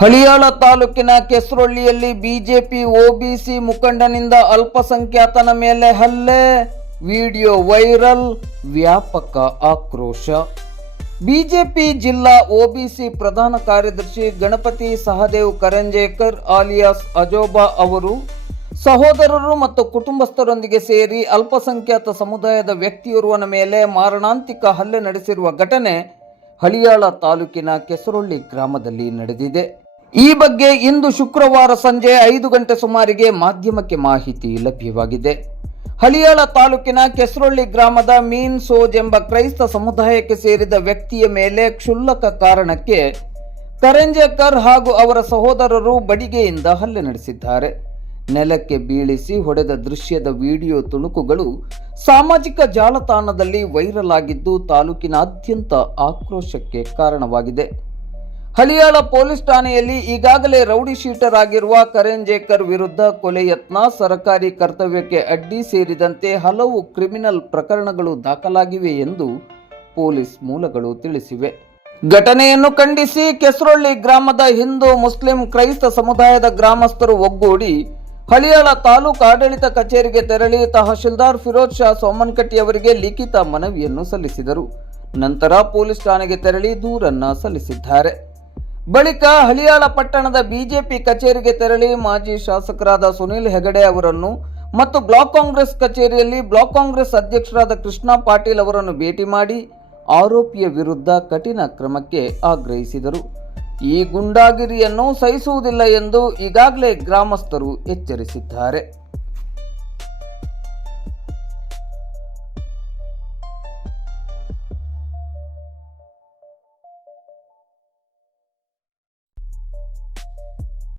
ಹಳಿಯಾಳ ತಾಲೂಕಿನ ಕೆಸರೊಳ್ಳಿಯಲ್ಲಿ BJP OBC ಮುಖಂಡನಿಂದ ಅಲ್ಪಸಂಖ್ಯಾತನ ಮೇಲೆ ಹಲ್ಲೆ, ವಿಡಿಯೋ ವೈರಲ್, ವ್ಯಾಪಕ ಆಕ್ರೋಶ. ಬಿಜೆಪಿ ಜಿಲ್ಲಾ ಒಬಿಸಿ ಪ್ರಧಾನ ಕಾರ್ಯದರ್ಶಿ ಗಣಪತಿ ಸಹದೇವ್ ಕರಂಜೇಕರ್ ಆಲಿಯಾಸ್ ಅಜೋಬಾ ಅವರು ಸಹೋದರರು ಮತ್ತು ಕುಟುಂಬಸ್ಥರೊಂದಿಗೆ ಸೇರಿ ಅಲ್ಪಸಂಖ್ಯಾತ ಸಮುದಾಯದ ವ್ಯಕ್ತಿಯೋರ್ವನ ಮೇಲೆ ಮಾರಣಾಂತಿಕ ಹಲ್ಲೆ ನಡೆಸಿರುವ ಘಟನೆ ಹಳಿಯಾಳ ತಾಲೂಕಿನ ಕೆಸರೊಳ್ಳಿ ಗ್ರಾಮದಲ್ಲಿ ನಡೆದಿದೆ. ಈ ಬಗ್ಗೆ ಇಂದು ಶುಕ್ರವಾರ ಸಂಜೆ 5 ಗಂಟೆ ಸುಮಾರಿಗೆ ಮಾಧ್ಯಮಕ್ಕೆ ಮಾಹಿತಿ ಲಭ್ಯವಾಗಿದೆ. ಹಳಿಯಾಳ ತಾಲೂಕಿನ ಕೆಸರೊಳ್ಳಿ ಗ್ರಾಮದ ಮೀನ್ ಸೋಜ್ ಎಂಬ ಕ್ರೈಸ್ತ ಸಮುದಾಯಕ್ಕೆ ಸೇರಿದ ವ್ಯಕ್ತಿಯ ಮೇಲೆ ಕ್ಷುಲ್ಲಕ ಕಾರಣಕ್ಕೆ ಕರಂಜೇಕರ್ ಹಾಗೂ ಅವರ ಸಹೋದರರು ಬಡಿಗೆಯಿಂದ ಹಲ್ಲೆ ನಡೆಸಿದ್ದಾರೆ. ನೆಲಕ್ಕೆ ಬೀಳಿಸಿ ಹೊಡೆದ ದೃಶ್ಯದ ವಿಡಿಯೋ ತುಣುಕುಗಳು ಸಾಮಾಜಿಕ ಜಾಲತಾಣದಲ್ಲಿ ವೈರಲ್ ಆಗಿದ್ದು ತಾಲೂಕಿನಾದ್ಯಂತ ಆಕ್ರೋಶಕ್ಕೆ ಕಾರಣವಾಗಿದೆ. ಹಳಿಯಾಳ ಪೊಲೀಸ್ ಠಾಣೆಯಲ್ಲಿ ಈಗಾಗಲೇ ರೌಡಿ ಶೀಟರ್ ಆಗಿರುವ ಕರಂಜೇಕರ್ ವಿರುದ್ಧ ಕೊಲೆ ಯತ್ನ, ಸರಕಾರಿ ಕರ್ತವ್ಯಕ್ಕೆ ಅಡ್ಡಿ ಸೇರಿದಂತೆ ಹಲವು ಕ್ರಿಮಿನಲ್ ಪ್ರಕರಣಗಳು ದಾಖಲಾಗಿವೆ ಎಂದು ಪೊಲೀಸ್ ಮೂಲಗಳು ತಿಳಿಸಿವೆ. ಘಟನೆಯನ್ನು ಖಂಡಿಸಿ ಕೆಸರೊಳ್ಳಿ ಗ್ರಾಮದ ಹಿಂದೂ, ಮುಸ್ಲಿಂ, ಕ್ರೈಸ್ತ ಸಮುದಾಯದ ಗ್ರಾಮಸ್ಥರು ಒಗ್ಗೂಡಿ ಹಳಿಯಾಳ ತಾಲೂಕು ಆಡಳಿತ ಕಚೇರಿಗೆ ತೆರಳಿ ತಹಶೀಲ್ದಾರ್ ಫಿರೋಜ್ ಶಾ ಸೋಮನಕಟ್ಟಿ ಅವರಿಗೆ ಲಿಖಿತ ಮನವಿಯನ್ನು ಸಲ್ಲಿಸಿದರು. ನಂತರ ಪೊಲೀಸ್ ಠಾಣೆಗೆ ತೆರಳಿ ದೂರನ್ನ ಸಲ್ಲಿಸಿದ್ದಾರೆ. ಬಳಿಕ ಹಳಿಯಾಳ ಪಟ್ಟಣದ ಬಿಜೆಪಿ ಕಚೇರಿಗೆ ತೆರಳಿ ಮಾಜಿ ಶಾಸಕರಾದ ಸುನೀಲ್ ಹೆಗಡೆ ಅವರನ್ನು ಮತ್ತು ಬ್ಲಾಕ್ ಕಾಂಗ್ರೆಸ್ ಕಚೇರಿಯಲ್ಲಿ ಬ್ಲಾಕ್ ಕಾಂಗ್ರೆಸ್ ಅಧ್ಯಕ್ಷರಾದ ಕೃಷ್ಣ ಪಾಟೀಲ್ ಅವರನ್ನು ಭೇಟಿ ಮಾಡಿ ಆರೋಪಿಯ ವಿರುದ್ಧ ಕಠಿಣ ಕ್ರಮಕ್ಕೆ ಆಗ್ರಹಿಸಿದರು. ಈ ಗುಂಡಾಗಿರಿಯನ್ನು ಸಹಿಸುವುದಿಲ್ಲ ಎಂದು ಈಗಾಗಲೇ ಗ್ರಾಮಸ್ಥರು ಎಚ್ಚರಿಸಿದ್ದಾರೆ.